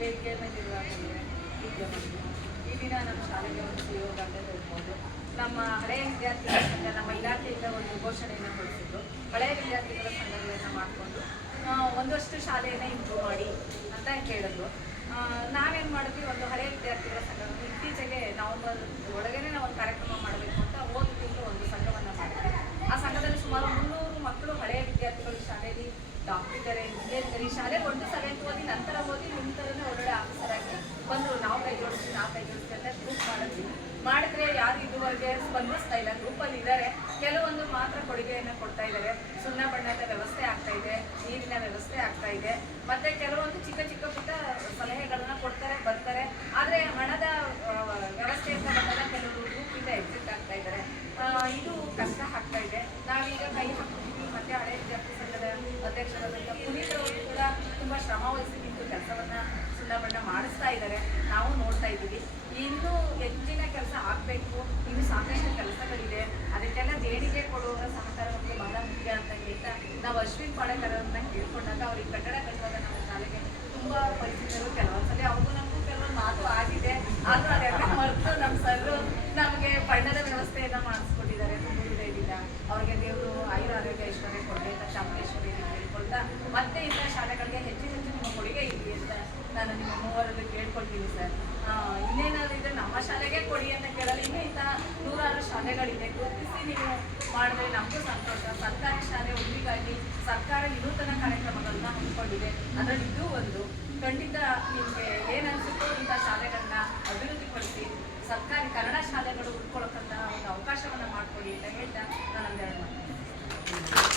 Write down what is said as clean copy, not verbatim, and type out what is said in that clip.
ವೇದಿಕೆ ಮೇಲಿರುವ ಈ ದಿನ ನಮ್ಮ ಶಾಲೆಗೆ ಒಂದು ಸುಯೋಗ ಅಂತ ಹೇಳ್ಬೋದು. ನಮ್ಮ ಹಳೆಯ ವಿದ್ಯಾರ್ಥಿಗಳ ಸಂಘ ನಮ್ಮ ಇಲಾಖೆಯಿಂದ ಒಂದು ಘೋಷಣೆಯನ್ನು ಹೊರಡಿಸಿದ್ರು. ಹಳೆಯ ವಿದ್ಯಾರ್ಥಿಗಳ ಸಂಘಗಳನ್ನು ಮಾಡಿಕೊಂಡು ಒಂದಷ್ಟು ಶಾಲೆಯನ್ನು ಇಂಪ್ರೂವ್ ಮಾಡಿ ಅಂತ ಕೇಳಿದ್ರು. ನಾವೇನು ಮಾಡಿದ್ವಿ, ಒಂದು ಹಳೆಯ ವಿದ್ಯಾರ್ಥಿಗಳ ಸಂಘವನ್ನು ಇತ್ತೀಚೆಗೆ ನವೆಂಬರ್ ಒಳಗೇನೆ ನಾವು ಒಂದು ಕಾರ್ಯಕ್ರಮ ಮಾಡಬೇಕು ಅಂತ ಹೋದ ತಿಂಗಳು ಒಂದು ಸಂಘವನ್ನು ಮಾಡಿದ್ವಿ. ಆ ಸಂಘದಲ್ಲಿ ಸುಮಾರು 300 ಮಕ್ಕಳು ಹಳೆಯ ವಿದ್ಯಾರ್ಥಿಗಳು ಶಾಲೆಯಲ್ಲಿ ಡಾಕ್ಟರ್ ಇದ್ದಾರೆ, ಇಂಜಿನಿಯರ್ ಇದ್ದಾರೆ. ಈ ಶಾಲೆ 1 to 7th ಓದಿ ನಂತರ ಓದಿ ನಿಮ್ಮ ಥರನೇ ಒಳ್ಳೆ ಆಫೀಸರ್ ಆಗಿ ಬಂದು ನಾವು ಕೈ ಜೋಡಿಸ್ತೀವಿ ಅಂತ ಗ್ರೂಪ್ ಮಾಡಿದ್ರೆ ಯಾರು ಇದುವರೆಗೆ ಸ್ಪಂದಿಸ್ತಾ ಇಲ್ಲ. ಗ್ರೂಪಲ್ಲಿ ಇದ್ದಾರೆ, ಕೆಲವೊಂದು ಮಾತ್ರ ಕೊಡುಗೆಯನ್ನು ಕೊಡ್ತಾ ಇದ್ದಾರೆ. ಸುಣ್ಣ ಬಣ್ಣದ ವ್ಯವಸ್ಥೆ ಆಗ್ತಾ ಇದೆ, ನೀರಿನ ವ್ಯವಸ್ಥೆ ಆಗ್ತಾ ಇದೆ, ಮತ್ತೆ ಕೆಲವೊಂದು ಚಿಕ್ಕ ಚಿಕ್ಕ ಪುಟ್ಟ ಸಲಹೆಗಳನ್ನ ಕೊಡ್ತಾರೆ, ಬರ್ತಾರೆ. ಆದರೆ ಹಣದ ವ್ಯವಸ್ಥೆಯಿಂದ ಬಂದಾಗ ಕೆಲವರು ಗ್ರೂಪಿಂದ ಎಕ್ಸಿಟ್ ಆಗ್ತಾ ಇದ್ದಾರೆ. ಇದು ಕಷ್ಟ ಆಗ್ತಾ ಇದೆ. ನಾವೀಗ ಕೈ ಹಾಕ್ತಿದ್ದೀವಿ. ಮತ್ತೆ ಹಳೆ ವಿದ್ಯಾರ್ಥಿ ಸಂಘದ ಅಧ್ಯಕ್ಷರಾದಂಥ ಪುನೀತ್ ಅವರು ಕೂಡ ತುಂಬ ಶ್ರಮ ವಹಿಸಿ ನಿಂತು ಕೆಲಸವನ್ನು ಸುಣ್ಣ ಬಣ್ಣ ಮಾಡಿಸ್ತಾ ಇದ್ದಾರೆ, ನಾವು ನೋಡ್ತಾ ಇದ್ದೀವಿ. ಇನ್ನೂ ಹೆಚ್ಚಿನ ಕೆಲಸ ಆಗಬೇಕು, ಇನ್ನು ಸಾಕಷ್ಟು ಕೆಲಸಗಳಿದೆ. ಅದಕ್ಕೆಲ್ಲ ದೇಣಿಗೆ ಕೊಡುವವರ ಸಹಕಾರ ನಮಗೆ ಬಹಳ ಮುಖ್ಯ ಅಂತ ಹೇಳ್ತಾ ನಾವು ಅಶ್ವಿನ್ ಪಾಳೇಕರನ್ನ ಕೇಳ್ಕೊಂಡಾಗ ಅವ್ರಿಗೆ ಕಟ್ಟಡ ಕಟ್ಟುವಾಗ ನಮ್ಮ ಶಾಲೆಗೆ ತುಂಬ ಪರಿಚಿತರು. ಕೆಲವೊಂದ್ಸಲಿ ಅವ್ರಿಗೂ ನಮಗೂ ಕೆಲವೊಂದು ಮಾತು ಆಗಿದೆ, ಆದರೂ ಅದೆಲ್ಲ ಮರೆತು ನಮ್ಮ ಸರ್ರು ನಮಗೆ ಬಣ್ಣದ ವ್ಯವಸ್ಥೆಯನ್ನು ಮಾಡಿಸ್ಕೊಟ್ಟಿದ್ದಾರೆ. ತುಂಬ ಇದಿಲ್ಲ ಅವ್ರಿಗೆ ದೇವರು ಆಯುರ ಆರೋಗ್ಯ ಐಶ್ವರ್ಯ ಕೊಡಲಿ ಅಂತ ಚಾಮುಂಡೇಶ್ವರಿ ಕೇಳ್ಕೊಳ್ತಾ ಮತ್ತೆ ಇಂಥ ಶಾಲೆಗಳಿಗೆ ಹೆಚ್ಚು ನಿಮ್ಮ ಕೊಡುಗೆ ಇರಲಿ ಅಂತ ನಾನು ನಿಮ್ಮ ಮೂವರಲ್ಲಿ ಕೇಳ್ಕೊಳ್ತೀನಿ ಸರ್. ಇನ್ನೇನಾದರೂ ಇದ್ರೆ ನಮ್ಮ ಶಾಲೆಗೆ ಕೊಡಿ ಅಂತ ಕೇಳಲ್ಲ. ಇನ್ನೂ ಇಂಥ 100 ಶಾಲೆಗಳಿದೆ, ಗುರುತಿಸಿ ನೀವು ಮಾಡಿದ್ರೆ ನಮಗೂ ಸಂತೋಷ. ಸರ್ಕಾರಿ ಶಾಲೆ ಹುಡುಗಿಗಾಗಿ ಸರ್ಕಾರ ವಿನೂತನ ಕಾರ್ಯಕ್ರಮಗಳನ್ನ ಹಮ್ಮಿಕೊಂಡಿದೆ, ಅದರಲ್ಲಿ ಇದು ಒಂದು. ಖಂಡಿತ ನಿಮಗೆ ಏನನ್ಸುತ್ತೋ ಇಂಥ ಶಾಲೆಗಳನ್ನ ಅಭಿವೃದ್ಧಿಪಡಿಸಿ ಸರ್ಕಾರಿ ಕನ್ನಡ ಶಾಲೆಗಳು ಉಳ್ಕೊಳ್ಳೋಕ್ಕಂತ ಒಂದು ಅವಕಾಶವನ್ನು ಮಾಡಿಕೊಡಿ ಅಂತ ಹೇಳ್ತಾ ನಾನು 2 ಮಾತು